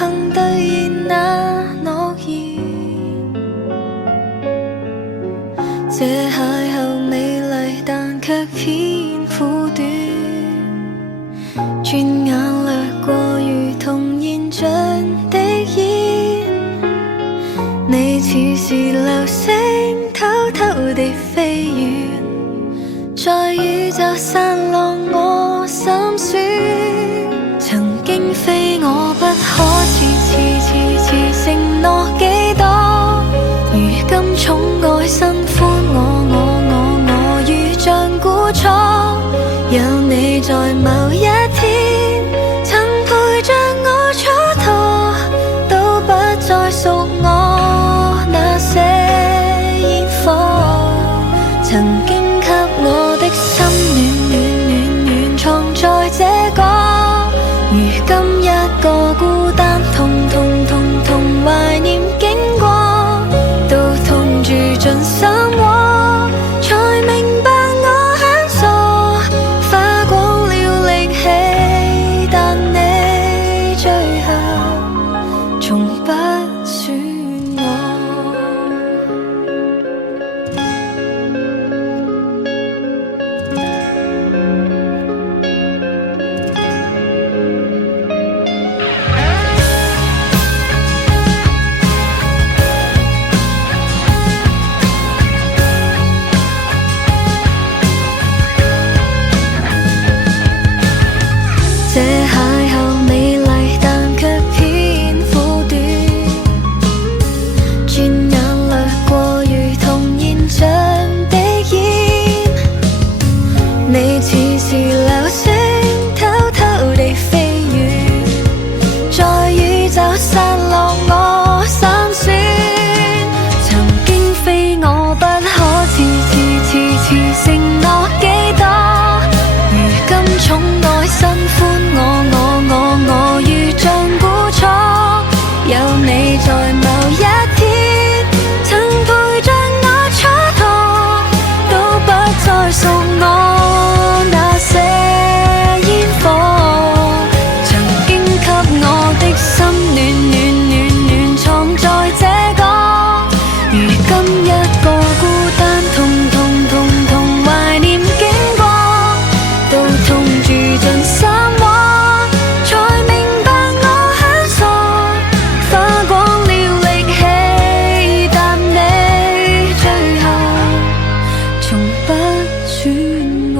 幸兌現那諾言。這邂逅美麗，但卻偏苦短。轉眼掠過，如同燃盡的煙。你似是流星，偷偷地飛遠，在宇宙散落我心酸。曾經非我不可，遲承諾幾多，如今寵愛新歡我如像估錯。有你在某一天，曾陪着我蹉跎，都不再屬我那些煙火。曾經給我的心暖藏在這個，如今一個孤單，痛懷念經過，都痛住盡心窩，才明白我很傻，花光了力氣，但你最後從不選我。這邂逅美麗，但卻偏苦短。轉眼掠過，如同燃盡的煙。你似是流星，偷偷地飛遠，在宇宙散落我心酸。曾經非我不可，遲承諾幾多，如今寵愛新歡我如像估錯。有你在某一天，曾陪着我蹉跎，都不再屬我那些煙火。曾經給我的心暖藏在這個，如今一個孤單，痛懷念經過，都痛住盡心窩。從不選我。